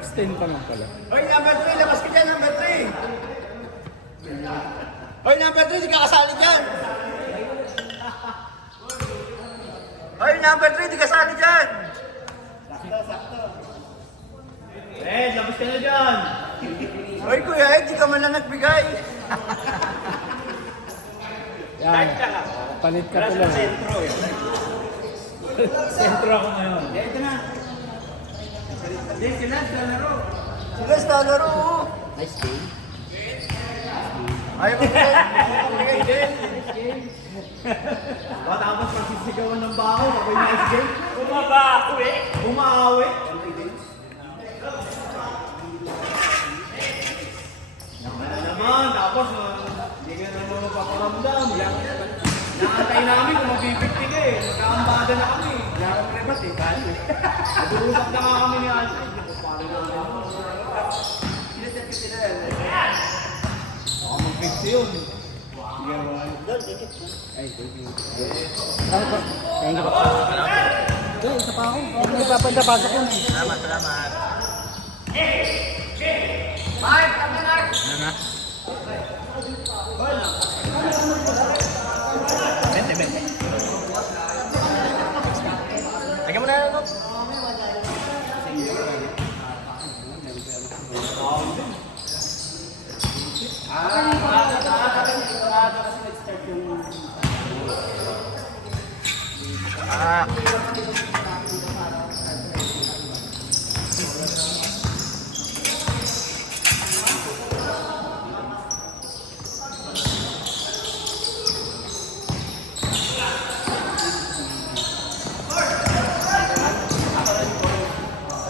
16 pa lang pala. Hoy, number 3, labas ka dyan, number 3. Hoy, number 3, di ka kasali dyan. Hoy, number 3, di ka kasali dyan. Sakto. Labas ka na dyan. Hoy, Kuya Ed, di ka man lang nagbigay. Yan. Palit ka tuloy. Sentro eh. Sentro ako ngayon. Ito na. Sila lalaro. Sila lalaro. Nice game. Ayaw ko din. Tapos magsisigawan ng baho. Sabay nice game. Bumabawi. Bumawi. Naman. Tapos hindi ka naman mapaparamdam. Nakantay namin kung mabibigti ka eh. Nagkaambada na kami. Yarang rebat eh. Nag-uusap na kami ni Alfred. Sinaset ka sila eh. Baka mag-fix yun. Ay, thank you. Ano pa? Thank you pa. Doon, isa pa ako. May papanda, pasok yun. Salamat. Ano na? Bente. Lagyan mo na yan, no?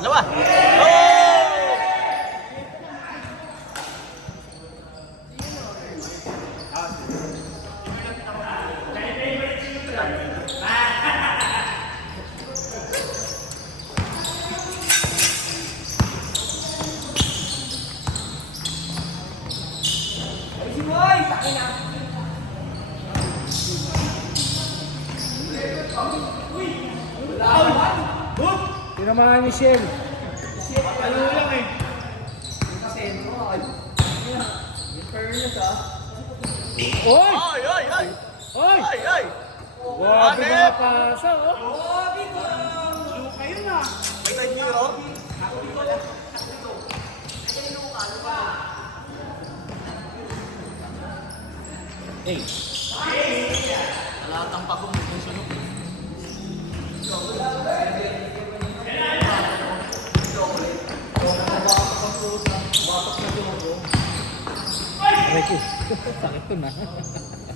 Dalawa. Tinamaan ni Shell. Ano lang eh. Sentro. In fairness ah. Oy! Ay! Oy! Grabe mga pasa, oh. Kayo na. May tayo nyo. Hey. Lahat ang pagong yung sunog. Ricky. Sakit to na.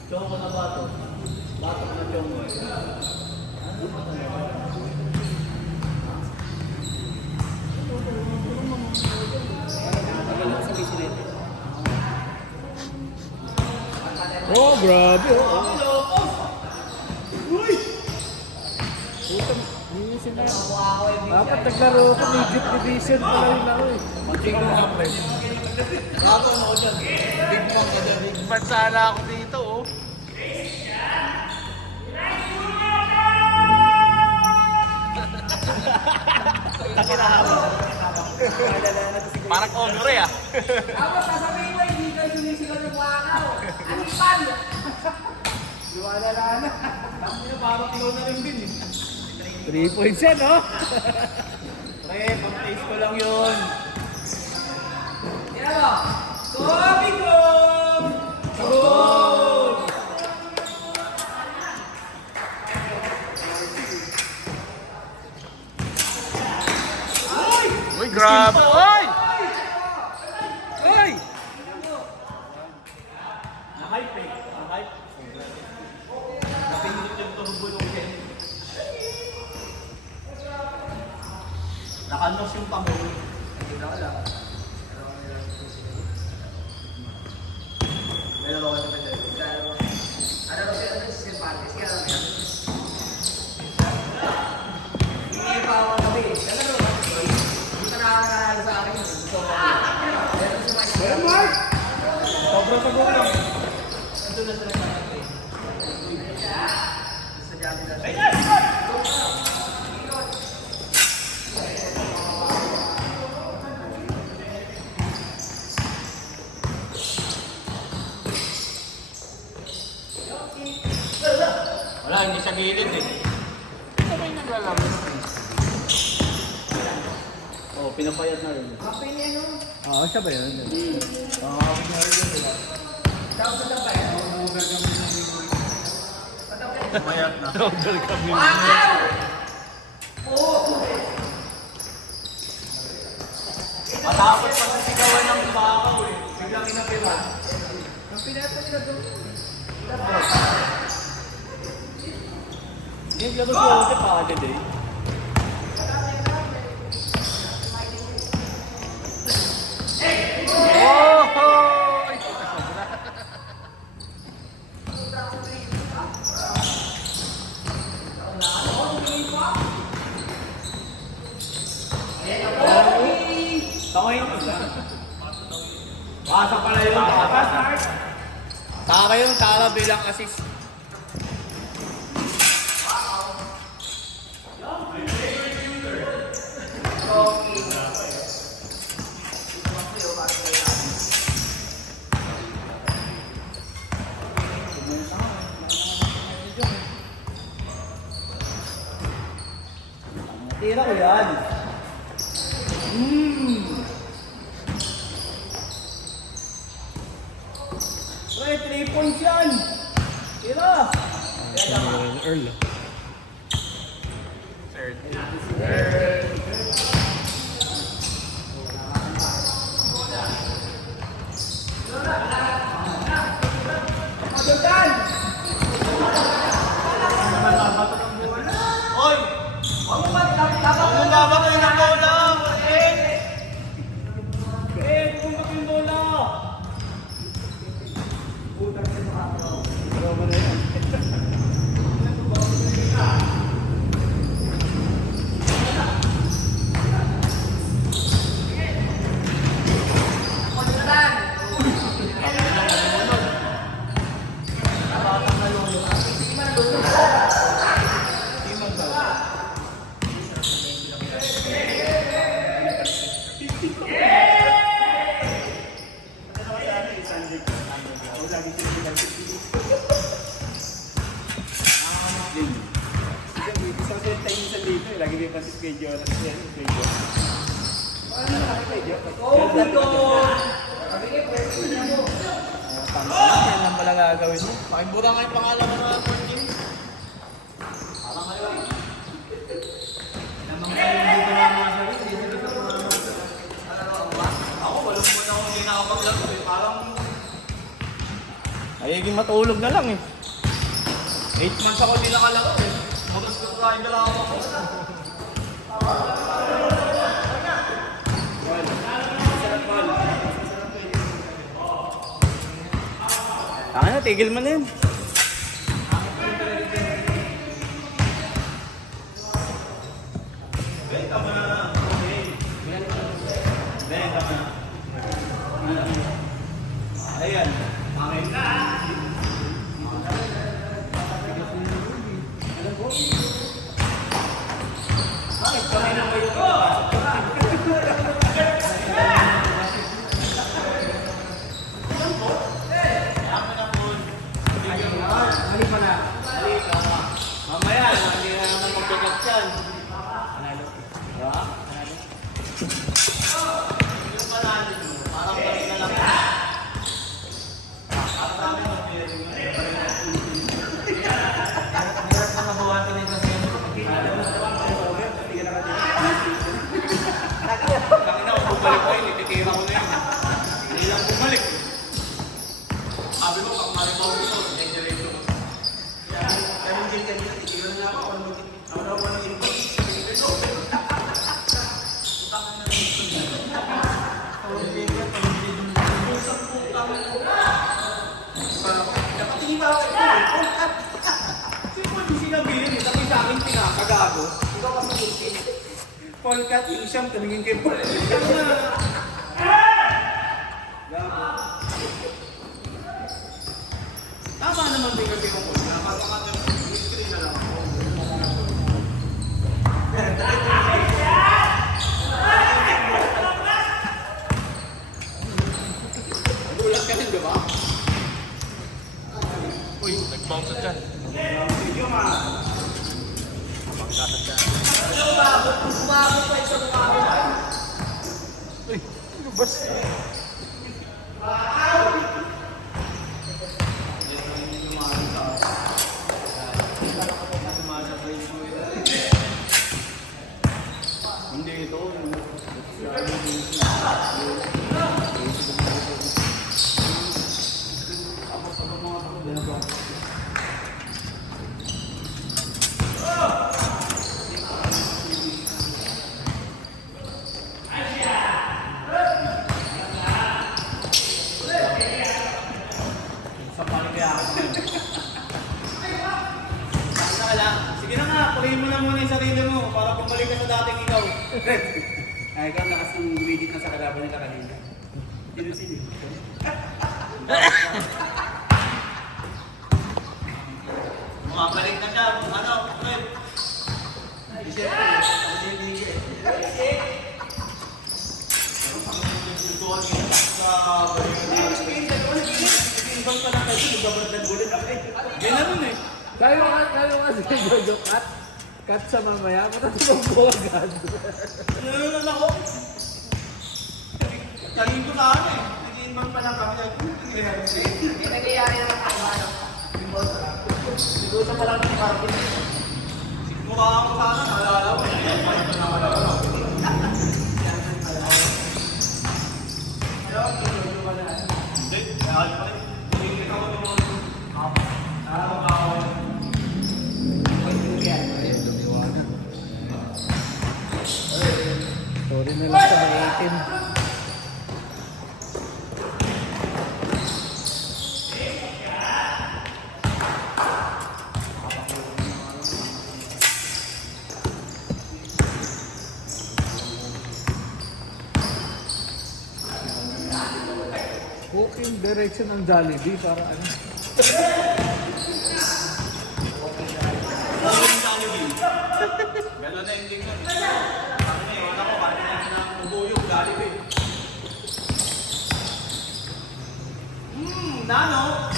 Chongo na bato. Batok na chongo. Oh, grabe, oh. Uy! Puta, hindi na. Dapat naglaro ko, Egypt division pala yung laro eh. Mag-tingin na pre. Bago ano ko dyan. Big man ka dyan. Big man sana ako dito oh. Parang ombre ah. Tapos sasabihin mo, hindi kayo sumisigaw ng wakaw. Anong pan? Luwala na. Parang ikaw na rin din eh. 3 points yan, oh. Pre, pang-taste ko lang yun. Yan o. Kobe ko! Goal! Uy, grabe! Uy! Uy! Na-hype eh. Na-hype. Napindot yung turbo yung Ken. Nakanos yung pamuli. Hindi na wala. Dalawa ko naman dyan. Ano ba siya sa simpatis? Kaya lang yan. Hindi pa ako kami. Ano ba? Hindi ka nakakahalo sa akin. Gusto ko. Pero Mark! Sobrang pagod lang. Ito na sila sa akin. Sa dyan nila. gilid eh. Sabay naglalaro. Oh, pinapayat na rin. Kapay niya, no? Oo, siya ba yun? Pangakawin na rin yun sila. Tapos sa tapay. Mayat na. Order kami. Matapos pa sa sigawan ng bakaw eh. Biglang inapira. Ang pinatay na doon. Yung labas ko kasi paagad eh. Tawin ko siya. Basa pala yun. Taka yung tala bilang assist. Tira ko yan. Pre, 3 points yan. Tira. Earl. Hoy! Huwag mo babatoy ng bola! Kumbak yung bola! Lagi kayo pati schedule ng schedule. Oh, Bidon! Sabi niya, pwede niya mo. Yan lang pala gagawin mo. Pakibura nga yung pangalan mo ng team. Ako, walang muna akong hindi nakapaglaro eh. Parang Ayaging matulog na lang eh. 8 months ako hindi nakalaro eh. Mag-subscribe lang ako. Ano, tigil mo na yun. Ayan. Akin na. Bakit kamay na kayo? Mali pa na. Mali ka. Mamaya, hindi na naman magkakat yan. Diba? Yung panalo mo, parang balik na lang. Hirap na mabuhati na ito sa iyo. Tangina ko, bumalik ko yun, ititira ko na yun. Hindi lang bumalik. Sabi mo, pag malibaw dito, diretso. Kaya hindi ka dito, titiwan niya ako. Ako na ako ng input. Dapat hindi ba ako ito? Sino mo yung sinabihin eh? Sabi sa akin, pinakagago. Ikaw kasi hindi. Paul Cat, yung siyam, tumingin kay Paul. Siyam na. Gago. Tama naman din kasi kung Paul. Napapakatang screen na lang ako. Nagulat ka rin, di ba? Uy, nag-bounce dyan. Video man. Basta. Hindi ito. Sa paligaya ako. Saan ka lang? Sige na nga, pulayin mo na muna yung sarili mo para bumalik ka sa dating ikaw. Ay, ikaw na kasing gumigit na sa kalaban nila kanina. Sino? Bumabalik na siya. Ano, Fred? Gano'n eh. Kaya mo kasi Jojo cut. Cut sa mamaya. Matatulog po agad. Nanonood ako. Kaling ko sa ano eh. Nag-iinbang pa lang kami. May nangyayari naman sa kabano. Siguro sa palang ng parking. Mukha ako sana. Naalala ko. Hindi. Naalala ko. Hindi ka mo Sorry na lang sa mga 18. Walking direction ng Jollibee para ano. Gano'n na ending nun. Sabi niya, iwan ako, bakit namin na ubuyog, Jollibee. Nano?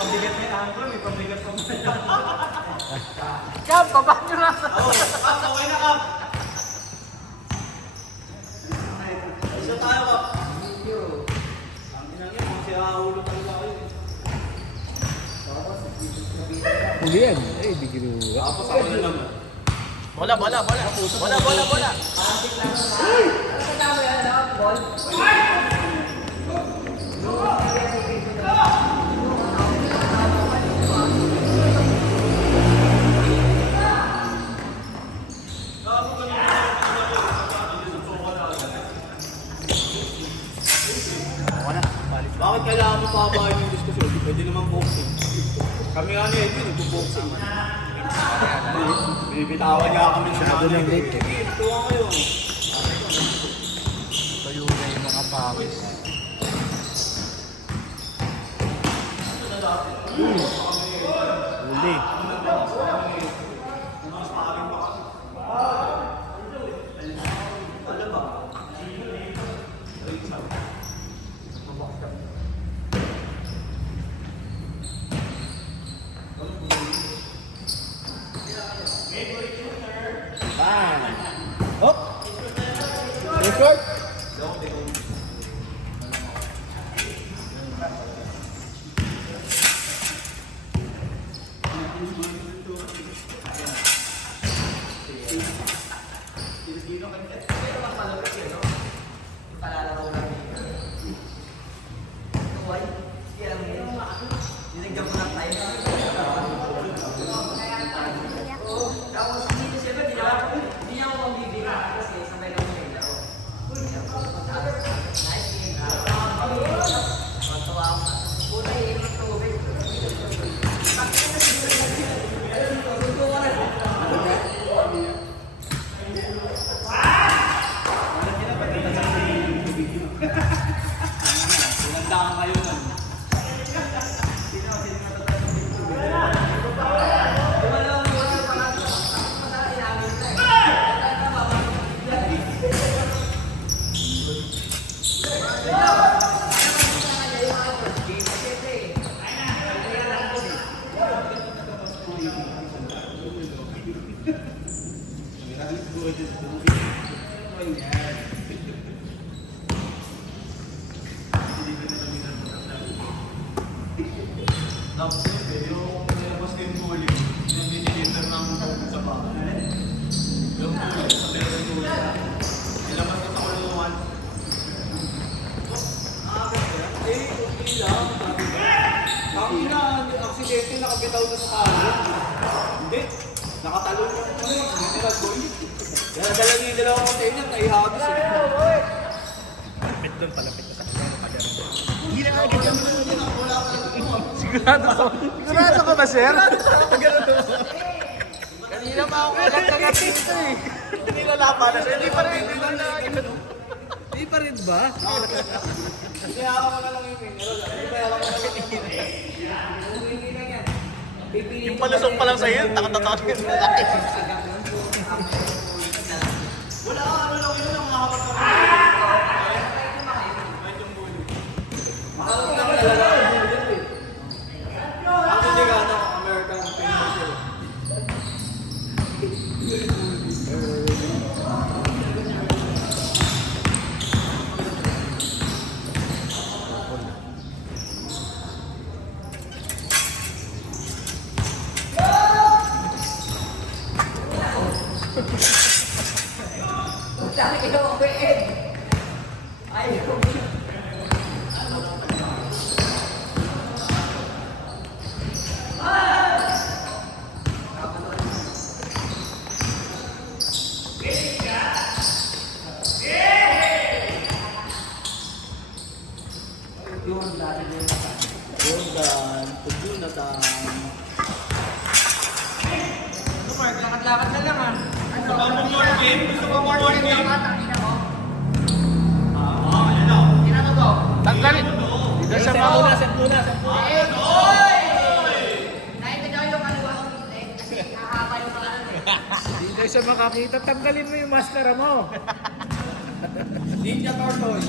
Pabigat niya lang bro, may pabigat pa mo. Kap, baba nyo na! Okay na Kap. Isa tayo Kap. Ang inangin, kung siya ulo talaga kayo. Huli yan. Eh, di ginuha. Tapos ako na naman. Bola! Bakit kailangan mo pabahay yung diskusyon? Pwede naman boxing. Kami nga ni Edwin, nagpo-boxing. Binibitawan niya kami ng Masyado ng late eh. Sige, tuwa kayo. Tayo na yung mga pawis. Huli. Bang! Hop! Record! Palalaro lang dito. Ito boy, kaya lang yun. Dinagyan ko ng time. Tapos hindi siya ba, hindi niya ako magbibigay kasi sabay lang siya laro. Tapos yung nilabas din yung huli, yung dinilitter ng sa bahay. Yung huli, sa pero yung huli. Nilabas ko sa kulungan. Okay lang. Ang ina, aksidente, nakagitaw na sa talo. Hindi. Nakatalon yung ano yun. Hindi nila goal. Kaya dala niyo yung dalawang container na ihagos. Palapit doon, palapit na sa hindi na agad yung Sigurado ka ba, sir? Kanina pa ako kagat-kagat dito eh. Hindi lalaban na. Hindi pa rin. Di pa rin ba? Kasi hawak ko na lang yung mineral. Hindi ba hawak ko na lang yung mineral? Yung palusong pa lang sa'yo, takot-takot ka na laki. Wala ka, ano lang yun, ang mahawak ka. Mahawak ka talaga. Ako hindi ka, ano, American Film. Dami kayo ang Ed. Ayaw. Jordan, to Jonathan. Ano, Mark? Lakad-lakad na lang ah. Ano? Morning game? Gusto mo morning game? Tangina mo. Yan o. Ginano to? Tanggalin. Dito sa mauna. Nakita niyo yung kaliwa ko kasi hahaba yung mga ano eh. Dito sa makakita, tanggalin mo yung maskara mo. Ninja Turtles.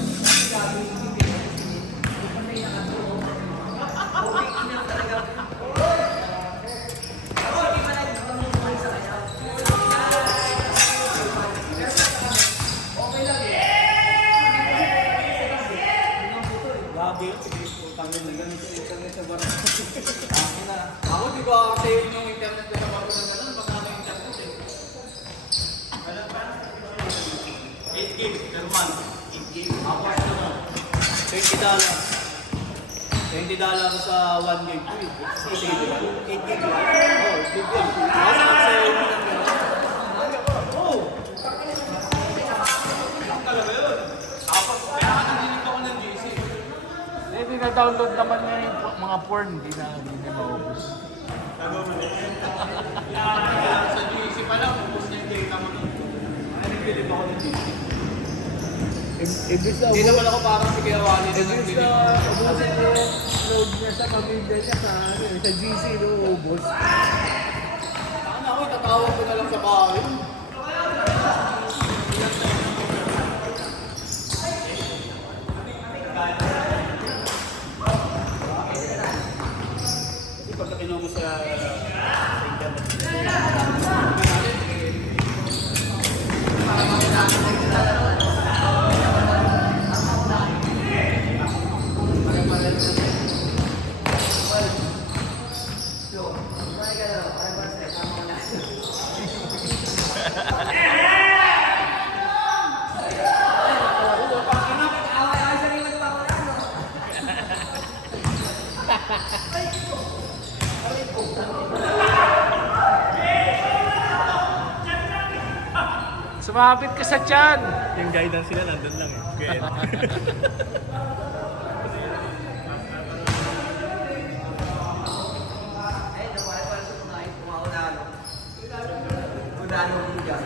Grabe yun, sige, utangin na ganun sa internet sa barang. Ako di ba kasi yung internet ko sa barang na ganun, baka na internet eh. 8 gigs per month. 8 gigs. Ako naman. $20 sa 1 gig. 8 gig lang. Oh, big gig. Kasi nag-sale mo ng gano'n. Oh! Talaga yun. Tapos, kaya nadinig ako ng GC. Hindi na-download naman niya yung mga porn. Hindi na maubos. Sa GC pa lang, ubus niya yung data mo nun. Ay, nagbilib ako ng GC. Ibig Hindi naman ako parang si Kuya Wally na Ibig nagbilib. ubusin mo yung load niya sa pamilya niya sa, sa GC, no, ubos. Saan ako, itatawag ko na lang sa bahay. Kasi pagka kinuha mo sa internet. Sumapit ka sa tiyan. Yung guidance nila nandun lang eh. Kaya Ayun, nawala sa mga ito, mga unalo. Unalo ko dyan.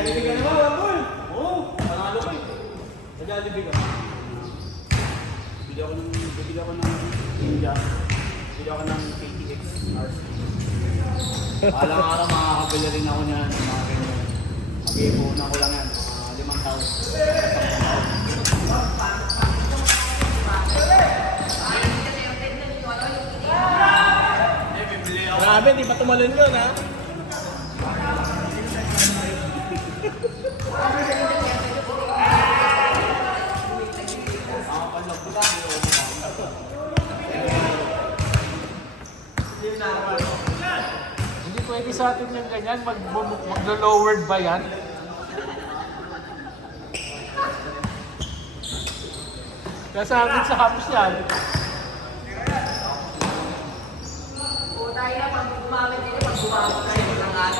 Jollibee ka naman, Wambol. Oo, panalo ko eh. Sa Jollibee ka. Bili ako ng Ninja. Bili ako ng KTX RC. Alang araw makakabili rin ako niyan. Mga ganyan. Mag-iipunan ko lang yan. 5 taon. Grabe, di pa tumalon yun ha. Hindi pwede sa atin yung ganyan, maglo-lowered ba yan? Kasi atin sa hapos yan. Tayo na, pag gumamit nila, pag gumamit tayo ng agad.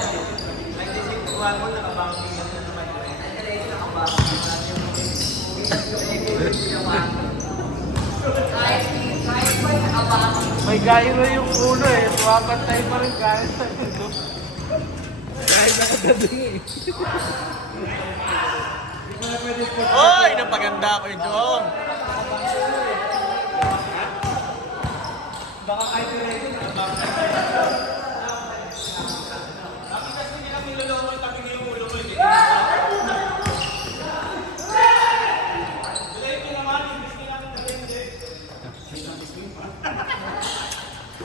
Like this yung tuwan mo, nakabanking na naman yun. Ay, diretso na kababang. Kahit ba nakabang. May gyro yung ulo eh. Mapantay pa rin kahit sa ito. Kahit nakadadungi eh. Oy, napaganda ko yung Jong. Baka kahit diretso na. Bakit kasi hindi namin niloloko yung tabi niyo yung ulo ko eh. Diretso naman, imbis nila namin tabi.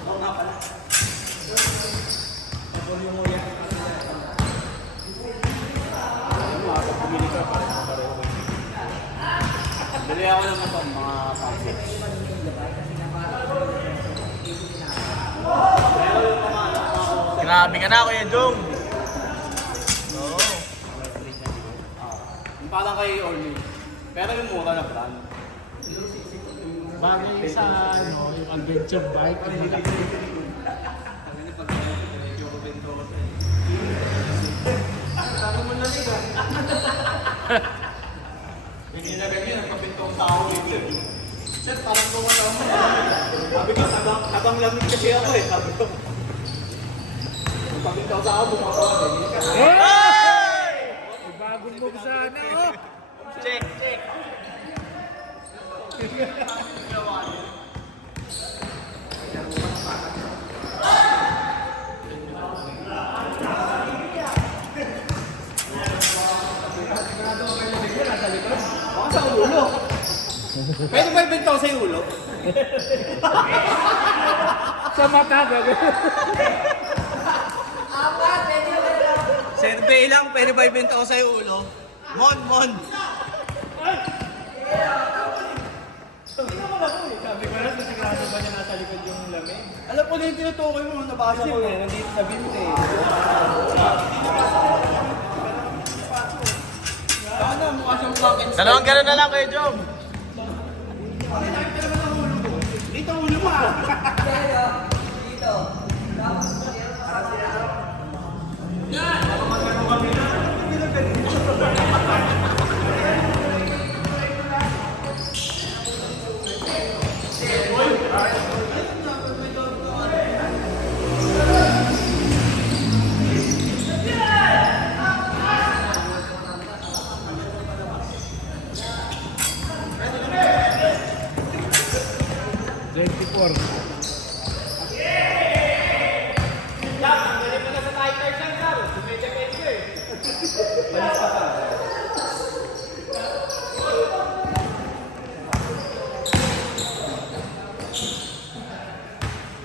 Oo nga pala. Patuloy mo yan. Pumili ka para pareho. Bili ako ng mga packet. Grabe ka na, Kuya Jong. Oo. Yung parang kay Orly. Pero yung mura na brand. Bagay sa ano, yung adventure bike. Yung malaki. Sabi mo na rin hindi na ganyan, ang kapintong tao dito. Sir, parang kumala mo. Sabi ko, habang lamig kasi ako eh. Sabi ko, ang kapintong tao, bumakawa. Hey! May bagong move sana oh! Check, check. Baka sa ulo. Pwede ba ibenta ko sa ulo? Sa mata gagawin. Survey lang, pwede ba ibenta ko sa ulo? Mon! Sabi ko na, sigurado ba niya nasa likod yung lamig? Alam ko na yung tinutukoy mo, nabasa ko eh, nandito sa binte eh. Ano, mukha siyang fucking style. Dalawang gano'n na lang kayo, Jom. Dito ang ulo mo ah! Dito.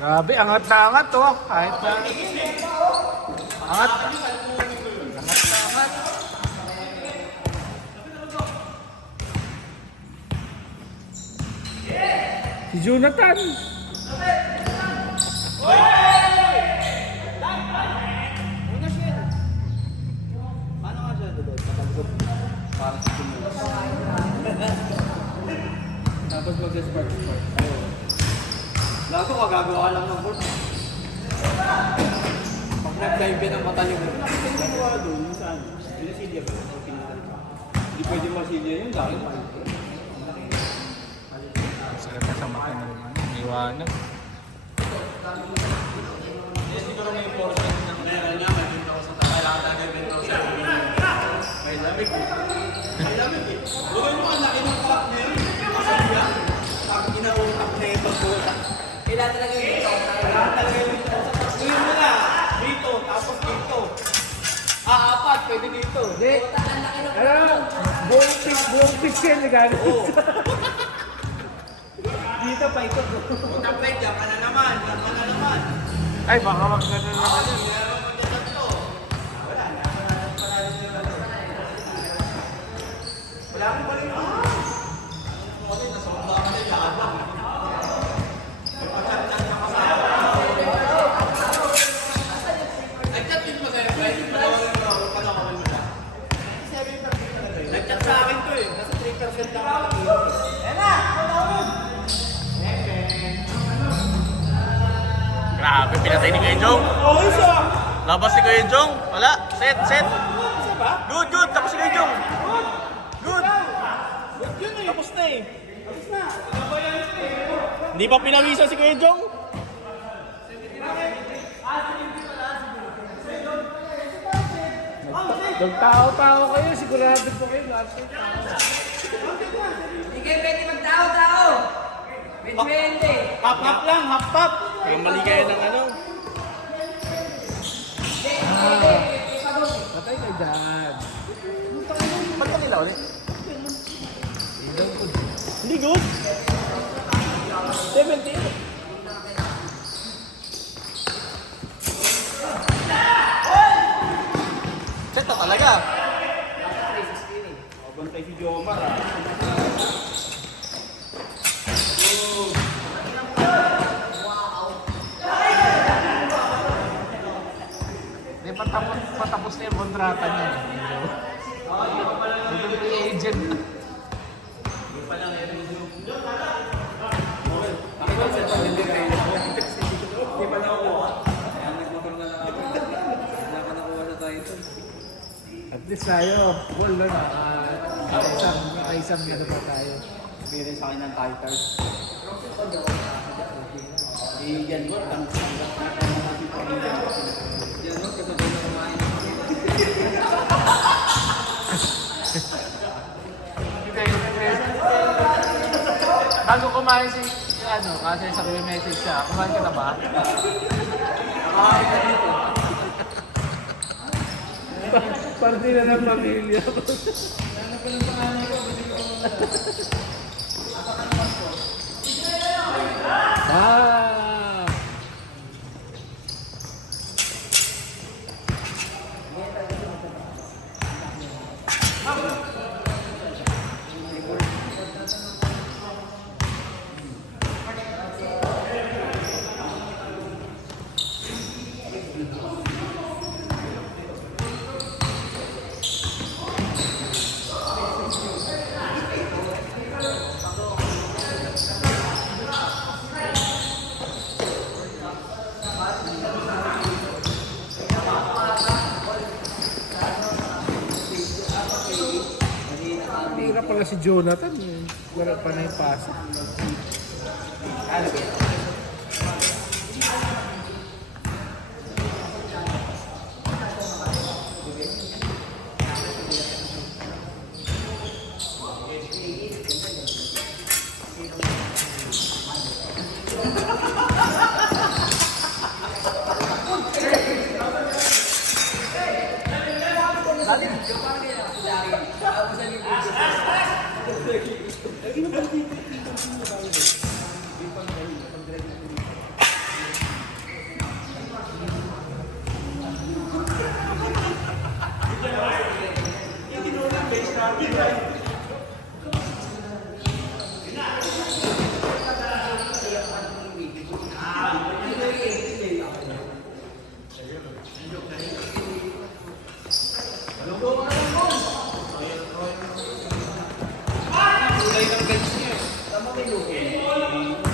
Grabe, angat na angat oh. Kahit na. Angat. Angat na angat. Si Jonathan. Paano nga siya doon? Patagpog. Parang si Kumulas. Tapos mag-spark. Ayun. Lago ka, gagawa lang ng board. Pag nag-dive yan ang mata niyo. Gagawa doon, yung saan? Yung silya ba? Hindi pwede masilya yun, dahil Sarap na sa mata na naman. Iwanan. siguro may portion ng pera niya, may benta ko sa tayo. Kailangan tayo benta ko sa pwede dito. Hindi. Ano? Buong pitch yan nagalit. Dito pa ito. Tapay, diyan ka na naman. Ay, baka mag-gano'n naman yun. Wala akong balik. Nag-chat sa akin to eh. Nasa 3% lang ako. Grabe, pinatay ni Kuya Jong. Oh, isa! Labas ni Kuya Jong. Wala, set. Isa ba? Good, tapos si Kuya Jong. Good. Yun eh. Tapos na eh. Tapos na. Hindi pa pinawisan si Kuya Jong. Nagtao-tao kayo, sigurado po kayo. Hindi kayo pwede magtao-tao. Medwende. Hap-hap lang, hap-hap. Kaya mali kayo ng ano. Patay ka dyan. Ba't ka nila ulit? Hindi good. 70. Set na talaga. Bantay si Jomar ah. Hindi, patapos na yung kontrata niya. Ito yung agent. Di pa nakuha. At least tayo, ball na nakaisang ano pa tayo. Bigyan sa akin ng title. Yan mo, ang Bago kumain si ano, kasi sa may message siya, kumain ka na ba? Parte na ng pamilya. Ah! Hirap pala si Jonathan. Wala pa na yung pasok.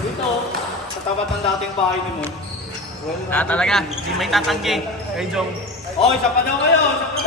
Dito, sa tapat ng dating bahay ni Mon. Talaga, hindi may tatanggi. Kuya Jong. Oh, isa pa daw kayo! Isa pa